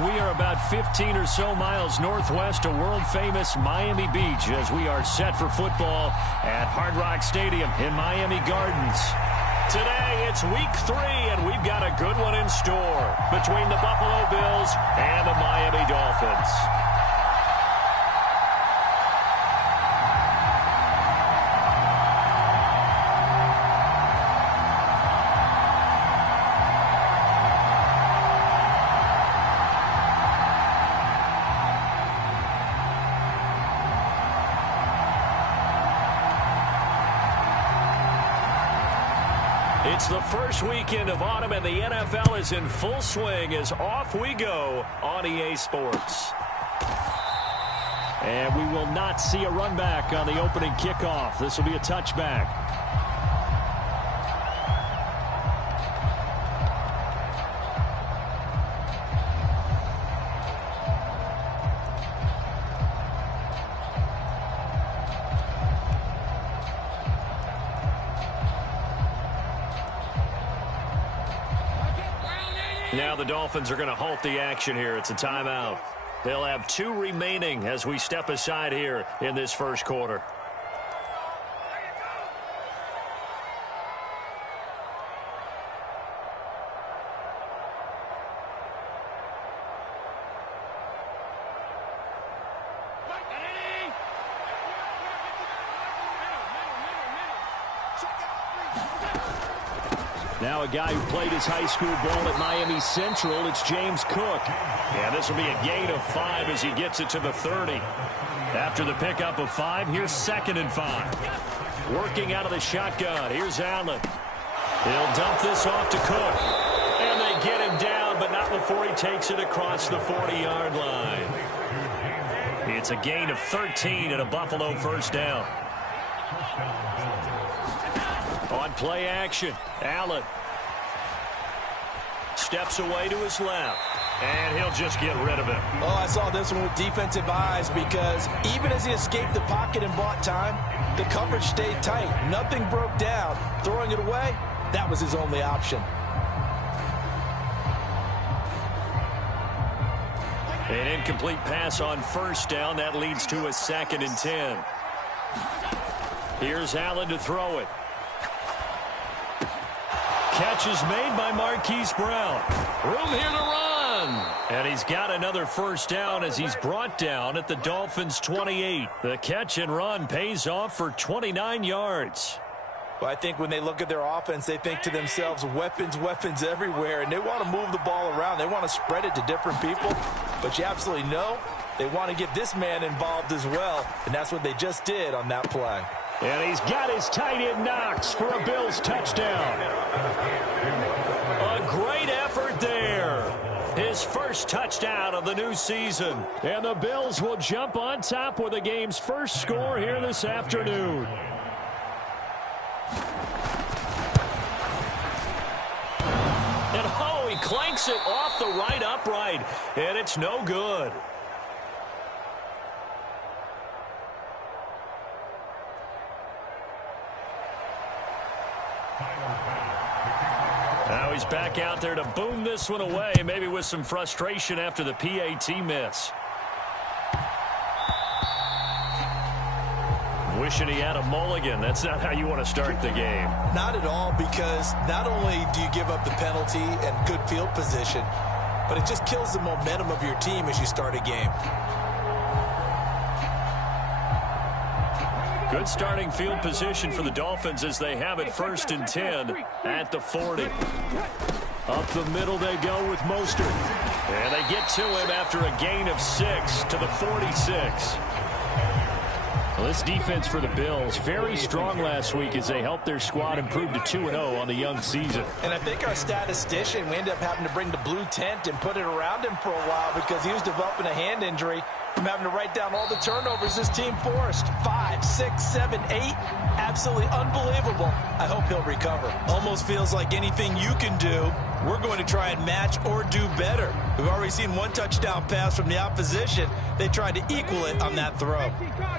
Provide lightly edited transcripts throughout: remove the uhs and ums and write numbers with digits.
We are about 15 or so miles northwest of world-famous Miami Beach as we are set for football at Hard Rock Stadium in Miami Gardens. Today, it's week 3, and we've got a good one in store between the Buffalo Bills and the Miami Dolphins. It's the first weekend of autumn, and the NFL is in full swing as off we go on EA Sports. And we will not see a run back on the opening kickoff. This will be a touchback. Now the Dolphins are going to halt the action here. It's a timeout. They'll have 2 remaining as we step aside here in this first quarter. Now a guy who played his high school ball at Miami Central, it's James Cook. And this will be a gain of 5 as he gets it to the 30. After the pickup of 5, here's 2nd and 5. Working out of the shotgun, here's Allen. He'll dump this off to Cook. And they get him down, but not before he takes it across the 40-yard line. It's a gain of 13 and a Buffalo first down. On play action, Allen steps away to his left, and he'll just get rid of him. Oh, I saw this one with defensive eyes because even as he escaped the pocket and bought time, the coverage stayed tight. Nothing broke down. Throwing it away, that was his only option. An incomplete pass on first down. That leads to a 2nd and 10. Here's Allen to throw it. Catch is made by Marquise Brown. Room here to run. And he's got another first down as he's brought down at the Dolphins' 28. The catch and run pays off for 29 yards. Well, I think when they look at their offense, they think to themselves, weapons, weapons everywhere, and they want to move the ball around. They want to spread it to different people, but you absolutely know they want to get this man involved as well, and that's what they just did on that play. And he's got his tight end Knox for a Bills touchdown. A great effort there. His first touchdown of the new season. And the Bills will jump on top with the game's first score here this afternoon. And oh, he clanks it off the right upright. And it's no good. Now he's back out there to boom this one away, maybe with some frustration after the PAT miss. Wishing he had a mulligan. That's not how you want to start the game. Not at all, because not only do you give up the penalty and good field position, but it just kills the momentum of your team as you start a game. Good starting field position for the Dolphins as they have it 1st and 10 at the 40. Up the middle they go with Mostert. And they get to him after a gain of 6 to the 46. Well, this defense for the Bills, very strong last week as they helped their squad improve to 2-0 on the young season. And I think our statistician, we ended up having to bring the blue tent and put it around him for a while because he was developing a hand injury from having to write down all the turnovers this team forced. 5, 6, 7, 8. Absolutely unbelievable. I hope he'll recover. Almost feels like anything you can do, we're going to try and match or do better. We've already seen one touchdown pass from the opposition. They tried to equal it on that throw.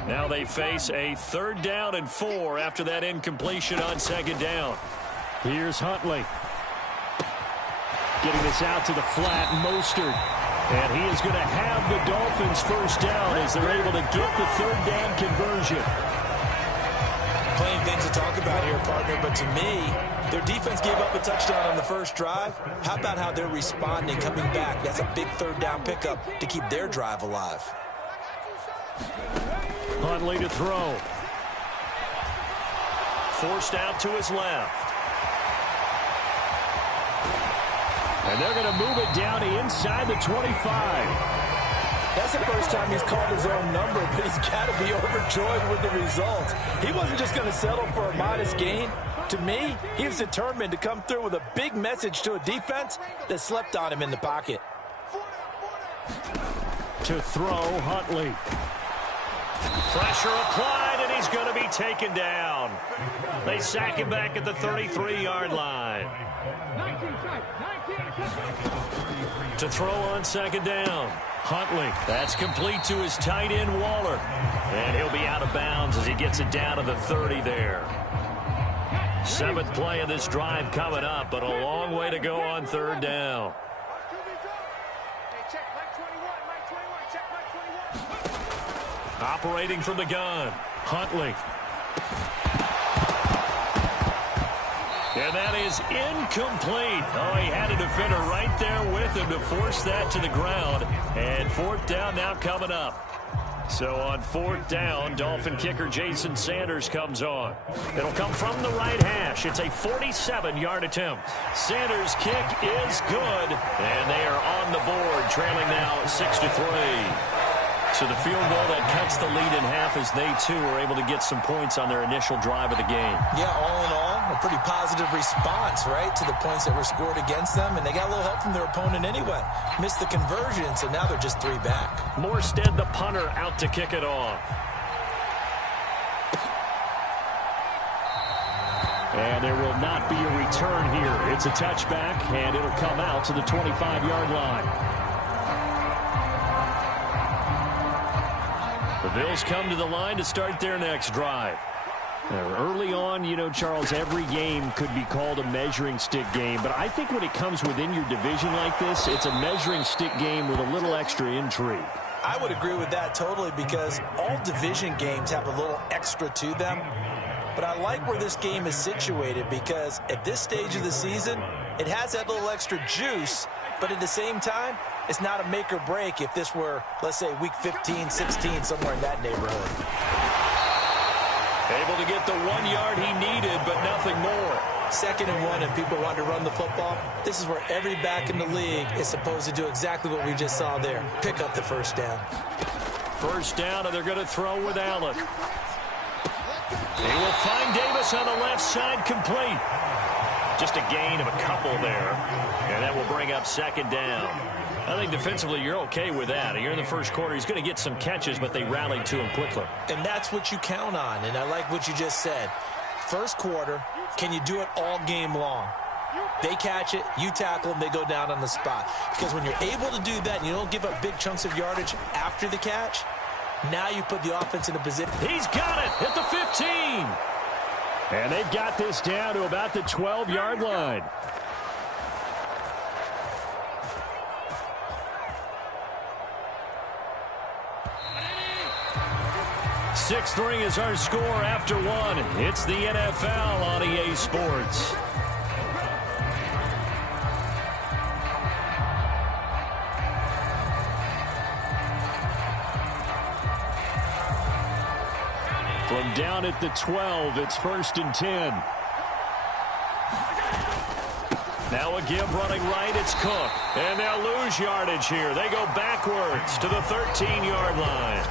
Now they face a 3rd down and 4 after that incompletion on 2nd down. Here's Huntley. Getting this out to the flat. Mostert. And he is going to have the Dolphins first down as they're able to get the third down conversion. Plenty things to talk about here, partner, but to me, their defense gave up a touchdown on the first drive. How about how they're responding, coming back? That's a big third down pickup to keep their drive alive. Huntley to throw. Forced out to his left. And they're going to move it down to inside the 25. That's the first time he's called his own number, but he's got to be overjoyed with the results. He wasn't just going to settle for a modest gain. To me, he was determined to come through with a big message to a defense that slept on him in the pocket. To throw, Huntley. Pressure applied, and he's going to be taken down. They sack him back at the 33-yard line. To throw on second down. Huntley. That's complete to his tight end, Waller. And he'll be out of bounds as he gets it down to the 30 there. 7th play of this drive coming up, but a long way to go on third down. Operating from the gun, Huntley. And that is incomplete. Oh, he had a defender right there with him to force that to the ground. And 4th down now coming up. So on 4th down, Dolphin kicker Jason Sanders comes on. It'll come from the right hash. It's a 47-yard attempt. Sanders' kick is good. And they are on the board, trailing now 6-3. So the field goal that cuts the lead in half as they, too, are able to get some points on their initial drive of the game. Yeah, all in all, a pretty positive response, right, to the points that were scored against them. And they got a little help from their opponent anyway. Missed the conversion, so now they're just 3 back. Morstead, the punter, out to kick it off. And there will not be a return here. It's a touchback, and it'll come out to the 25-yard line. The Bills come to the line to start their next drive. Early on, you know, Charles, every game could be called a measuring stick game. But I think when it comes within your division like this, it's a measuring stick game with a little extra intrigue. I would agree with that totally because all division games have a little extra to them. But I like where this game is situated because at this stage of the season, it has that little extra juice. But at the same time, it's not a make or break if this were, let's say, week 15, 16, somewhere in that neighborhood. Able to get the 1 yard he needed, but nothing more. 2nd and 1, and people want to run the football. This is where every back in the league is supposed to do exactly what we just saw there. Pick up the first down. First down, and they're going to throw with Allen. They will find Davis on the left side, complete. Just a gain of a couple there, and that will bring up 2nd down. I think defensively you're okay with that. You're in the first quarter. He's going to get some catches, but they rallied to him quickly. And that's what you count on, and I like what you just said. First quarter, can you do it all game long? They catch it, you tackle them, they go down on the spot. Because when you're able to do that and you don't give up big chunks of yardage after the catch, now you put the offense in a position. He's got it at the 15. And they've got this down to about the 12-yard line. .6-3 is our score after 1. It's the NFL on EA Sports. From down at the 12, it's 1st and 10. Now a give running right, it's Cook. And they'll lose yardage here. They go backwards to the 13-yard line.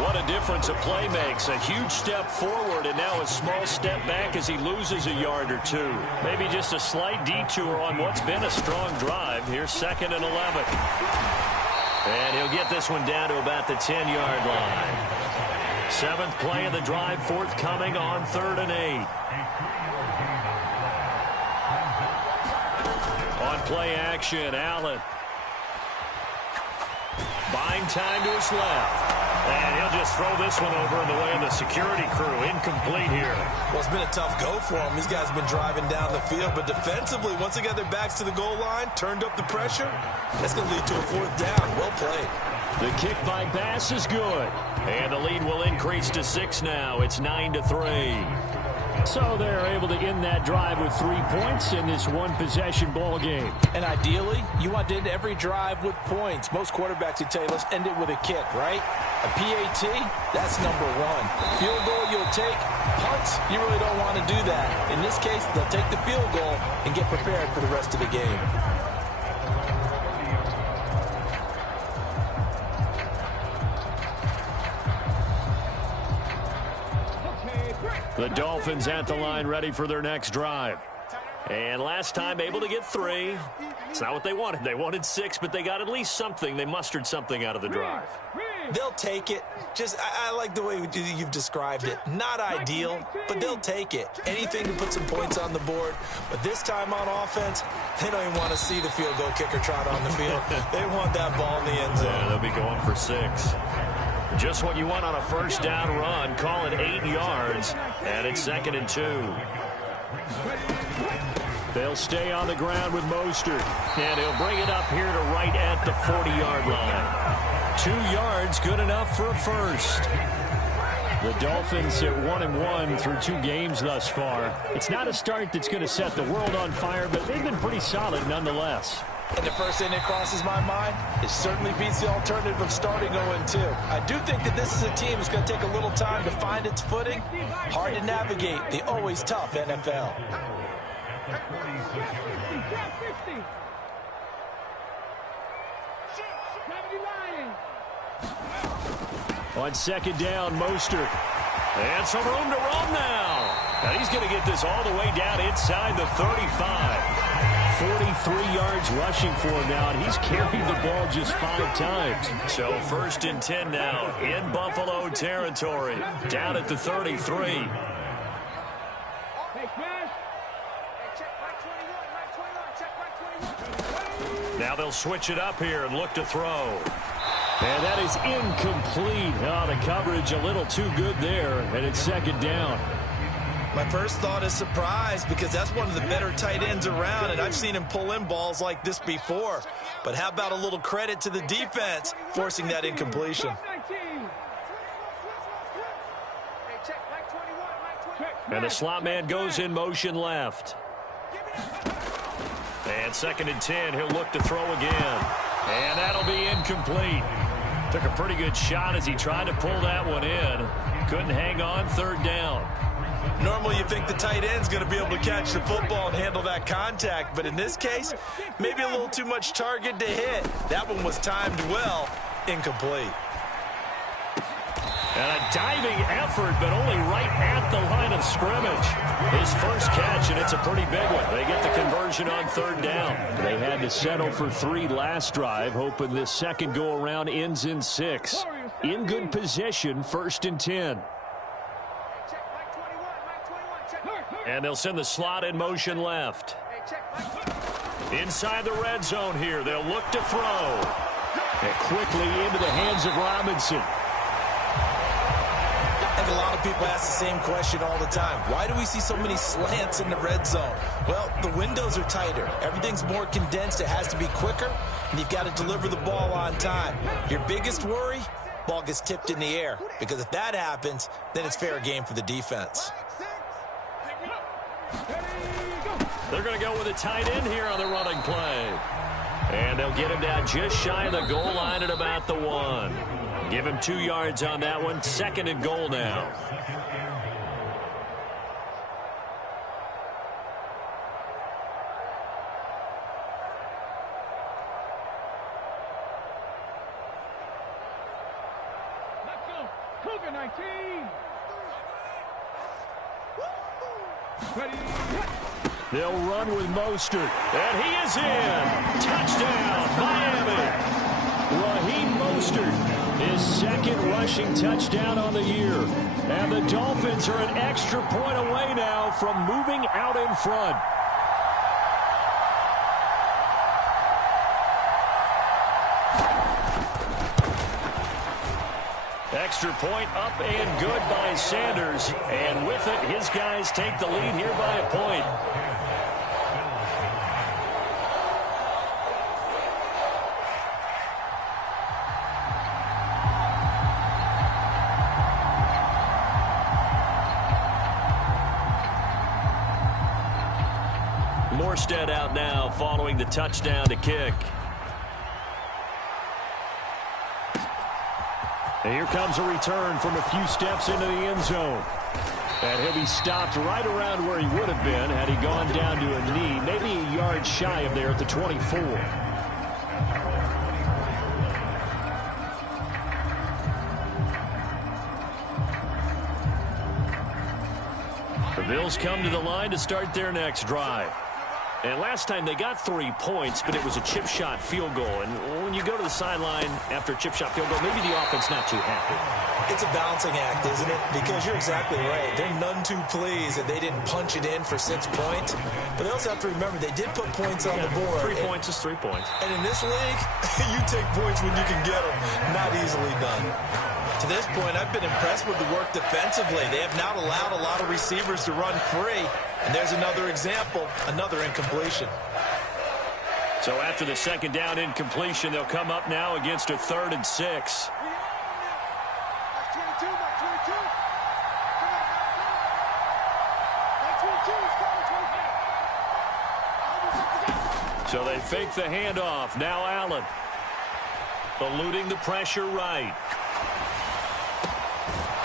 What a difference a play makes. A huge step forward and now a small step back as he loses a yard or two. Maybe just a slight detour on what's been a strong drive. Here's 2nd and 11. And he'll get this one down to about the 10-yard line. 7th play of the drive, forthcoming on 3rd and 8. On play action, Allen. Buying time to his left. And he'll just throw this one over in the way of the security crew. Incomplete here. Well, it's been a tough go for them. These guys have been driving down the field, but defensively, once they got their backs to the goal line, turned up the pressure, that's going to lead to a 4th down. Well played. The kick by Bass is good. And the lead will increase to 6 now. It's 9-3. So they're able to end that drive with 3 points in this one-possession ball game. And ideally, you want to end every drive with points. Most quarterbacks would tell you, let's end it with a kick, right? A PAT, that's number 1. Field goal you'll take. Punts, you really don't want to do that. In this case, they'll take the field goal and get prepared for the rest of the game. The Dolphins at the line ready for their next drive. And last time able to get 3. It's not what they wanted. They wanted 6, but they got at least something. They mustered something out of the drive. They'll take it. I like the way you've described it. Not ideal, but they'll take it. Anything to put some points on the board. But this time on offense, they don't even want to see the field goal kicker trot on the field. They want that ball in the end zone. Yeah, they'll be going for 6. Just what you want on a first down run. Call it 8 yards, and it's 2nd and 2. They'll stay on the ground with Mostert, and he'll bring it up here to right at the 40-yard line. 2 yards, good enough for a first. The Dolphins at 1-1 through 2 games thus far. It's not a start that's going to set the world on fire, but they've been pretty solid nonetheless. And the first thing that crosses my mind, it certainly beats the alternative of starting 0-2. I do think that this is a team that's going to take a little time to find its footing. Hard to navigate the always tough NFL. On 2nd down, Mostert. And some room to roam now. And he's going to get this all the way down inside the 35. 43 yards rushing for him now, and he's carried the ball just 5 times. So 1st and 10 now in Buffalo territory. Down at the 33. Now they'll switch it up here and look to throw. And that is incomplete. Oh, the coverage a little too good there, and it's 2nd down. My first thought is surprise, because that's one of the better tight ends around, and I've seen him pull in balls like this before. But how about a little credit to the defense forcing that incompletion? And the slot man goes in motion left. And 2nd and 10, he'll look to throw again. And that'll be incomplete. Took a pretty good shot as he tried to pull that one in. Couldn't hang on, 3rd down. Normally you think the tight end's going to be able to catch the football and handle that contact, but in this case, maybe a little too much target to hit. That one was timed well, incomplete. And a diving effort, but only right at the line of scrimmage. His first catch, and it's a pretty big one. They get the conversion on 3rd down. They had to settle for 3 last drive, hoping this second go-around ends in 6. In good position, 1st and 10. And they'll send the slot in motion left. Inside the red zone here, they'll look to throw. And quickly into the hands of Robinson. I think a lot of people ask the same question all the time. Why do we see so many slants in the red zone? Well, the windows are tighter. Everything's more condensed. It has to be quicker, and you've got to deliver the ball on time. Your biggest worry, ball gets tipped in the air, because if that happens, then it's fair game for the defense. They're going to go with a tight end here on the running play. And they'll get him down just shy of the goal line at about the 1. Give him 2 yards on that one. 2nd and goal now. Let's go. Cougar 19. Ready. They'll run with Mostert. And he is in. Touchdown, Miami. Raheem Mostert, his 2nd rushing touchdown on the year. And the Dolphins are an extra point away now from moving out in front. extra point up and good by Sanders. And with it, his guys take the lead here by a point. Morstead out now following the touchdown to kick. And here comes a return from a few steps into the end zone. And he'll be stopped right around where he would have been had he gone down to a knee, maybe a yard shy of there at the 24. The Bills come to the line to start their next drive. And last time they got 3 points, but it was a chip shot field goal. And when you go to the sideline after a chip shot field goal, maybe the offense not too happy. It's a balancing act, isn't it? Because you're exactly right. They're none too pleased that they didn't punch it in for 6 points. But they also have to remember they did put points on the board. 3 points is 3 points. And in this league, you take points when you can get them. Not easily done. To this point, I've been impressed with the work defensively. They have not allowed a lot of receivers to run free. And there's another example, another incompletion. So after the second down incompletion, they'll come up now against a 3rd and 6. So they fake the handoff. Now Allen. Eluding the pressure right.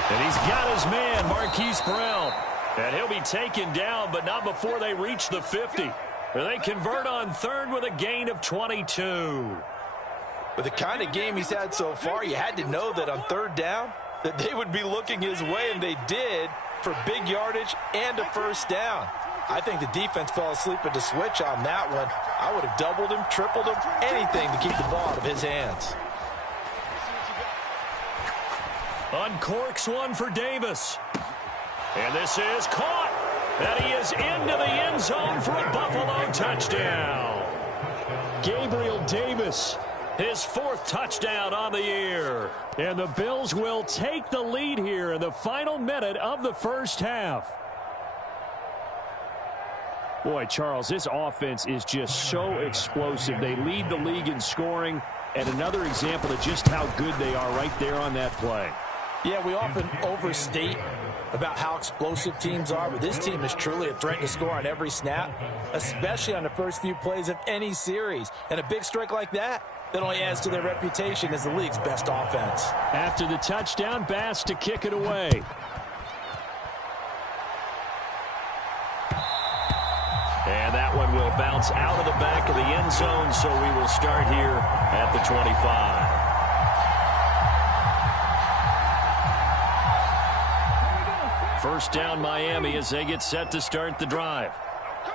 And he's got his man, Marquise Brown. And he'll be taken down, but not before they reach the 50. They convert on 3rd with a gain of 22. With the kind of game he's had so far, you had to know that on 3rd down, that they would be looking his way, and they did, for big yardage and a 1st down. I think the defense fell asleep at the switch on that one. I would have doubled him, tripled him, anything to keep the ball out of his hands. Uncorks one for Davis. And this is caught. And he is into the end zone for a Buffalo touchdown. Gabriel Davis, his 4th touchdown on the year. And the Bills will take the lead here in the final minute of the first half. Boy, Charles, this offense is just so explosive. They lead the league in scoring, and another example of just how good they are right there on that play. Yeah, we often overstate about how explosive teams are, but this team is truly a threat to score on every snap, especially on the first few plays of any series. And a big strike like that only adds to their reputation as the league's best offense. After the touchdown, Bass to kick it away. And that one will bounce out of the back of the end zone, so we will start here at the 25. First down Miami as they get set to start the drive.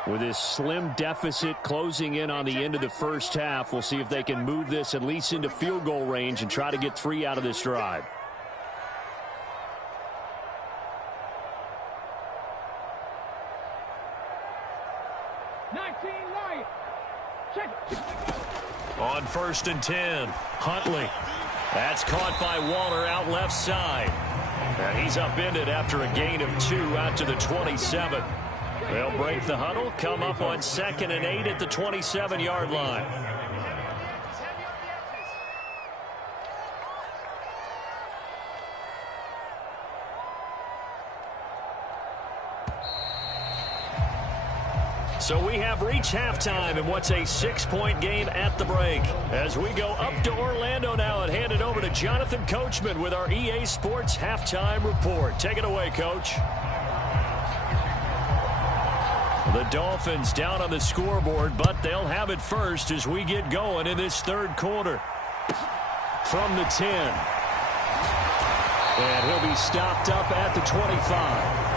With this slim deficit closing in on the end of the first half, we'll see if they can move this at least into field goal range and try to get 3 out of this drive. On 1st and 10, Huntley. That's caught by Waller out left side. And he's upended after a gain of 2 out to the 27. They'll break the huddle, come up on 2nd and 8 at the 27-yard line. So we have reached halftime in what's a 6-point game at the break. As we go up to Orlando now and hand it over to Jonathan Coachman with our EA Sports Halftime Report. Take it away, Coach. The Dolphins down on the scoreboard, but they'll have it first as we get going in this 3rd quarter. From the 10. And he'll be stopped up at the 25.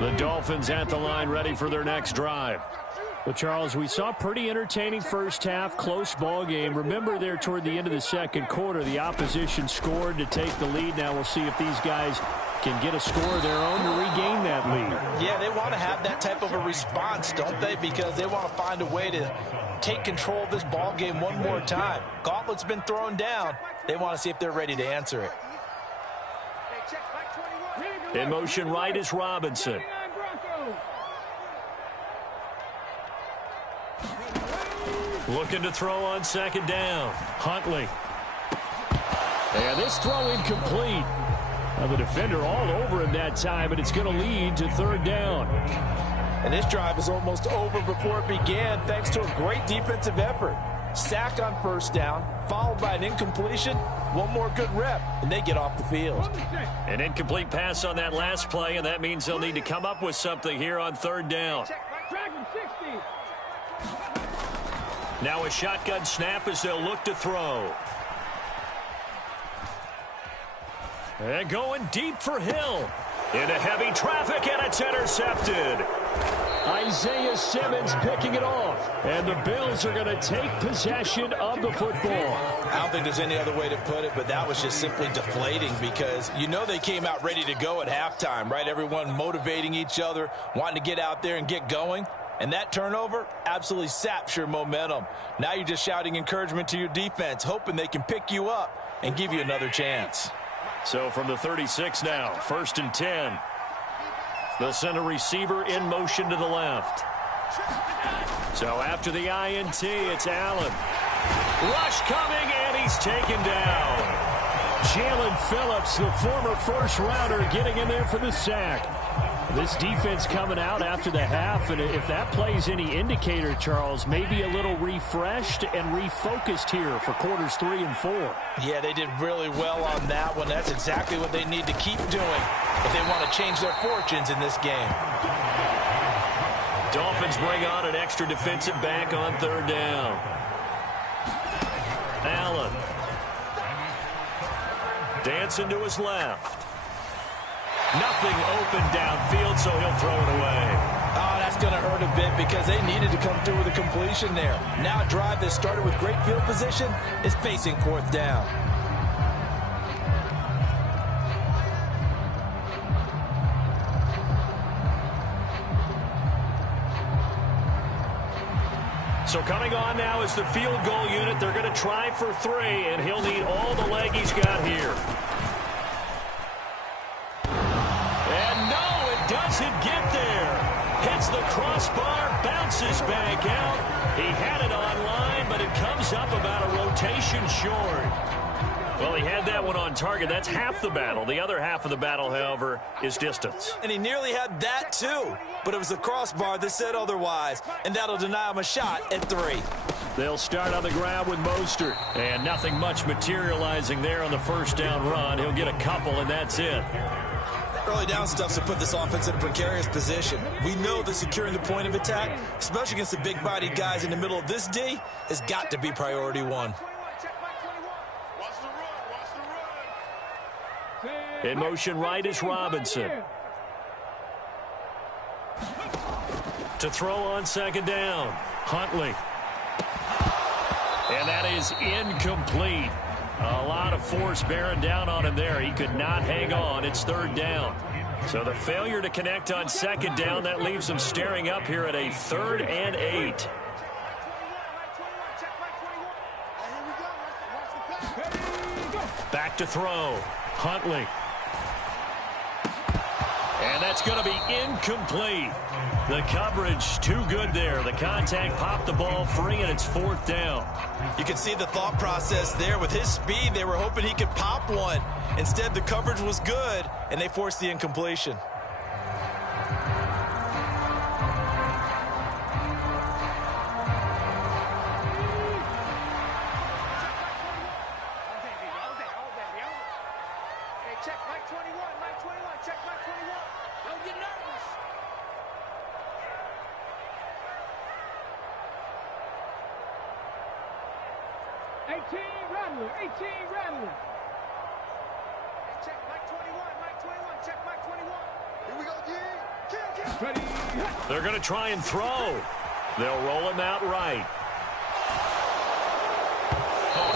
The Dolphins at the line ready for their next drive. Well, Charles, we saw a pretty entertaining first half, close ball game. Remember there toward the end of the second quarter, the opposition scored to take the lead. Now we'll see if these guys can get a score of their own to regain that lead. Yeah, they want to have that type of a response, don't they? Because they want to find a way to take control of this ball game one more time. Gauntlet's been thrown down. They want to see if they're ready to answer it. In motion right is Robinson. Looking to throw on second down. Huntley. And this throw incomplete. Now the defender all over him that time, and it's going to lead to third down. And this drive is almost over before it began thanks to a great defensive effort. Sack on first down, followed by an incompletion. One more good rep, and they get off the field. An incomplete pass on that last play, and that means they'll need to come up with something here on third down. Now a shotgun snap as they'll look to throw. And going deep for Hill. Into heavy traffic, and it's intercepted. Isaiah Simmons picking it off. And the Bills are going to take possession of the football. I don't think there's any other way to put it, but that was just simply deflating because you know they came out ready to go at halftime, right? Everyone motivating each other, wanting to get out there and get going. And that turnover absolutely saps your momentum. Now you're just shouting encouragement to your defense, hoping they can pick you up and give you another chance. So from the 36 now, 1st and 10. They'll send a receiver in motion to the left. So after the INT, it's Allen. Rush coming, and he's taken down. Jalen Phillips, the former first-rounder, getting in there for the sack. This defense coming out after the half, and if that plays any indicator, Charles, maybe a little refreshed and refocused here for quarters 3 and 4. Yeah, they did really well on that one. That's exactly what they need to keep doing if they want to change their fortunes in this game. Dolphins bring on an extra defensive back on third down. Allen. Dancing to his left. Nothing open downfield, so he'll throw it away. Oh, that's going to hurt a bit because they needed to come through with a completion there. Now a drive that started with great field position is facing 4th down. So coming on now is the field goal unit. They're going to try for 3, and he'll need all the leg he's got here. Doesn't get there. Hits the crossbar, bounces back out. He had it on line, but it comes up about a rotation short. Well, he had that one on target. That's half the battle. The other half of the battle, however, is distance. And he nearly had that, too. But it was the crossbar that said otherwise, and that'll deny him a shot at 3. They'll start on the ground with Mostert. And nothing much materializing there on the first down run. He'll get a couple, and that's it. Early down stuff to put this offense in a precarious position. We know that securing the point of attack, especially against the big-bodied guys in the middle of this D, has got to be priority 1. In motion right is Robinson. To throw on second down, Huntley. And that is incomplete. A lot of force bearing down on him there. He could not hang on. It's third down. So the failure to connect on second down, that leaves him staring up here at a 3rd and 8. Back to throw. Huntley. And that's going to be incomplete. The coverage too good there. The contact popped the ball free, and it's 4th down. You can see the thought process there. With his speed, they were hoping he could pop one. Instead, the coverage was good, and they forced the incompletion. Check Mike 21, Mike 21, check Mike 21. Don't get nervous. Rattler, 18 Rattler. Check Mike 21, Mike 21, check Mike 21. Here we go, G. They're going to try and throw. They'll roll him out right.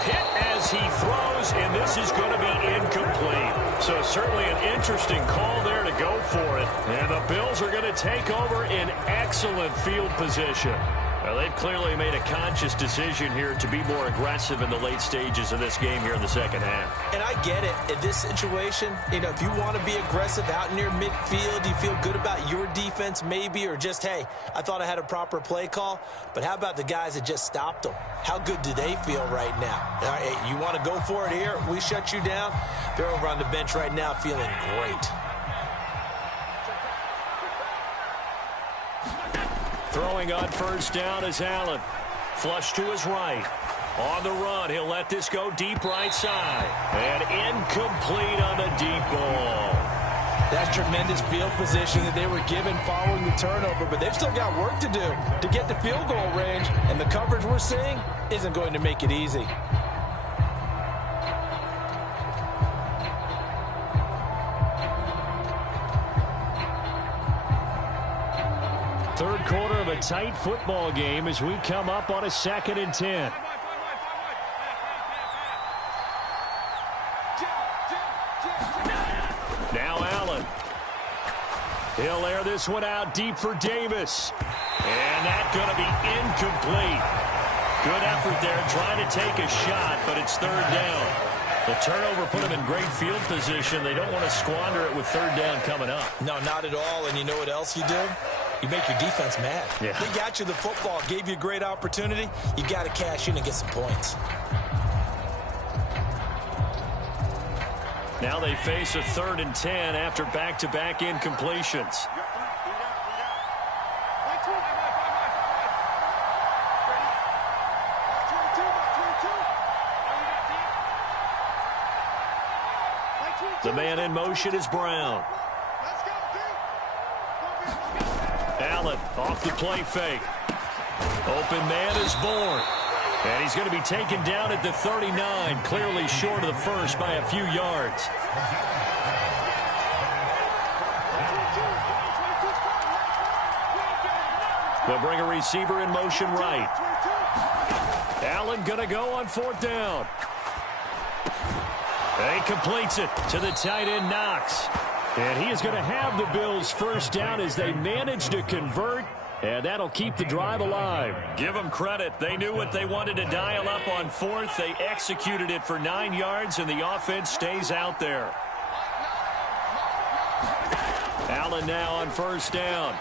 Hit as he throws, and this is going to be incomplete. So certainly an interesting call there to go for it. And the Bills are going to take over in excellent field position. Well, they've clearly made a conscious decision here to be more aggressive in the late stages of this game here in the second half. And I get it. In this situation, if you want to be aggressive out near midfield, you feel good about your defense maybe, or just, hey, I thought I had a proper play call. But how about the guys that just stopped them? How good do they feel right now? All right, you want to go for it here? We shut you down. They're over on the bench right now feeling great. Throwing on first down is Allen. Flush to his right. On the run, he'll let this go deep right side. And incomplete on the deep ball. That's tremendous field position that they were given following the turnover, but they've still got work to do to get to field goal range, and the coverage we're seeing isn't going to make it easy. Third quarter of a tight football game as we come up on a 2nd and 10. Now Allen. He'll air this one out deep for Davis. And that's going to be incomplete. Good effort there trying to take a shot, but it's third down. The turnover put them in great field position. They don't want to squander it with third down coming up. No, not at all. And you know what else you do? You make your defense mad. Yeah. They got you the football, gave you a great opportunity. You got to cash in and get some points. Now they face a 3rd and 10 after back-to-back incompletions. The man in motion is Brown. Allen off the play fake. Open man is Bourne. And he's going to be taken down at the 39, clearly short of the first by a few yards. They'll bring a receiver in motion right. Allen going to go on 4th down. And he completes it to the tight end, Knox. And he is going to have the Bills' first down as they manage to convert. And that'll keep the drive alive. Give them credit. They knew what they wanted to dial up on 4th. They executed it for 9 yards, and the offense stays out there. Allen now on first down.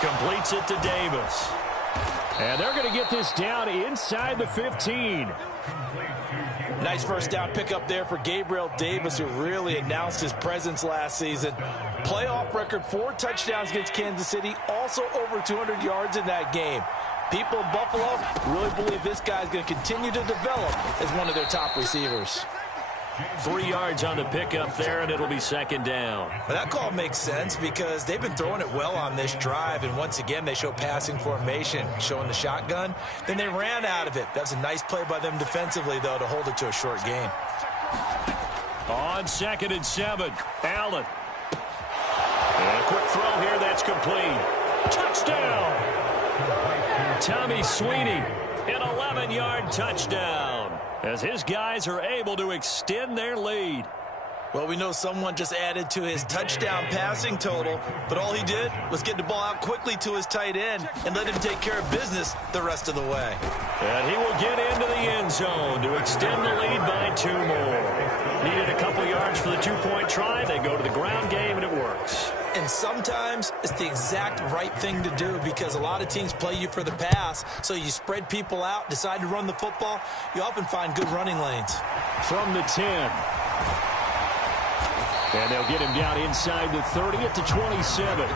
Completes it to Davis. And they're going to get this down inside the 15. Nice first down pickup there for Gabriel Davis, who really announced his presence last season. Playoff record, 4 touchdowns against Kansas City, also over 200 yards in that game. People in Buffalo really believe this guy's going to continue to develop as one of their top receivers. 3 yards on the pickup there, and it'll be 2nd down. But that call makes sense because they've been throwing it well on this drive, and once again they show passing formation, showing the shotgun. Then they ran out of it. That was a nice play by them defensively, though, to hold it to a short game. On 2nd and 7, Allen. And a quick throw here, that's complete. Touchdown! Tommy Sweeney, an 11-yard touchdown, as his guys are able to extend their lead. Well, we know someone just added to his touchdown passing total, but all he did was get the ball out quickly to his tight end and let him take care of business the rest of the way. And he will get into the end zone to extend the lead by 2 more. Needed a couple yards for the 2-point try. They go to the ground game, and it works. And sometimes it's the exact right thing to do because a lot of teams play you for the pass, so you spread people out, decide to run the football. You often find good running lanes. From the 10. And they'll get him down inside the 30 at the 27.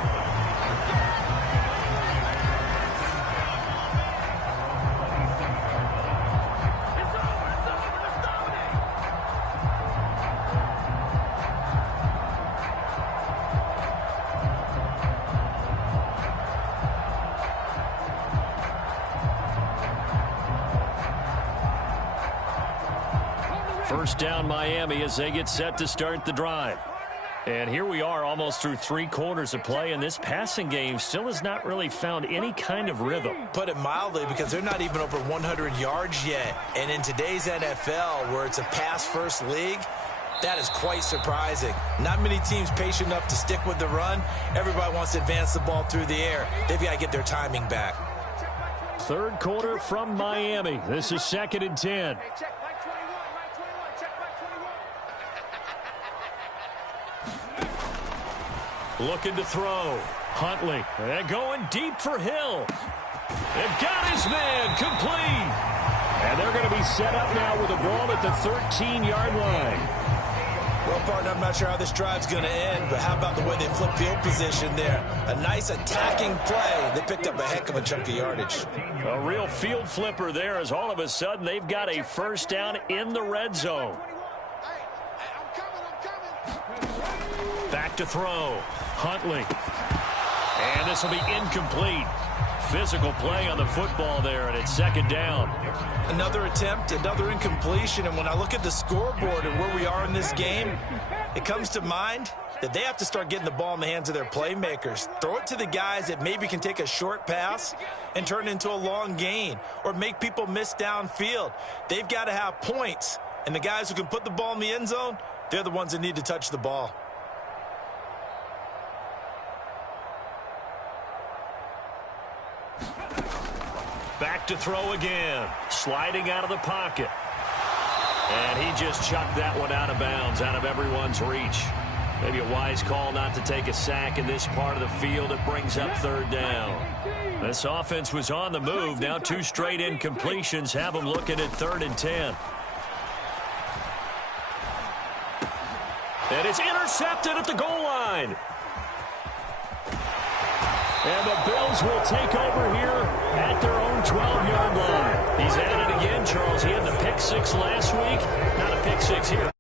First down Miami as they get set to start the drive. And here we are almost through 3 quarters of play, and this passing game still has not really found any kind of rhythm. Put it mildly, because they're not even over 100 yards yet. And in today's NFL, where it's a pass-first league, that is quite surprising. Not many teams patient enough to stick with the run. Everybody wants to advance the ball through the air. They've got to get their timing back. 3rd quarter from Miami. This is 2nd and 10. Check my 21, my 21, check my 21. Looking to throw. Huntley. And going deep for Hill. And got his man complete. And they're going to be set up now with a ball at the 13-yard line. Well, partner, I'm not sure how this drive's going to end, but how about the way they flip field position there? A nice attacking play. They picked up a heck of a chunk of yardage. A real field flipper there, as all of a sudden they've got a first down in the red zone. Back to throw. Huntley. And this will be incomplete. Physical play on the football there, and it's 2nd down. Another attempt, another incompletion, and when I look at the scoreboard and where we are in this game, it comes to mind that they have to start getting the ball in the hands of their playmakers. Throw it to the guys that maybe can take a short pass and turn it into a long gain or make people miss downfield. They've got to have points, and the guys who can put the ball in the end zone, they're the ones that need to touch the ball. Back to throw again. Sliding out of the pocket. And he just chucked that one out of bounds, out of everyone's reach. Maybe a wise call not to take a sack in this part of the field. It brings up 3rd down. This offense was on the move. Now 2 straight incompletions have them looking at 3rd and 10. And it's intercepted at the goal line. And the Bills will take over here at their own 12-yard line. He's at it again, Charles. He had the pick 6 last week. Not a pick 6 here.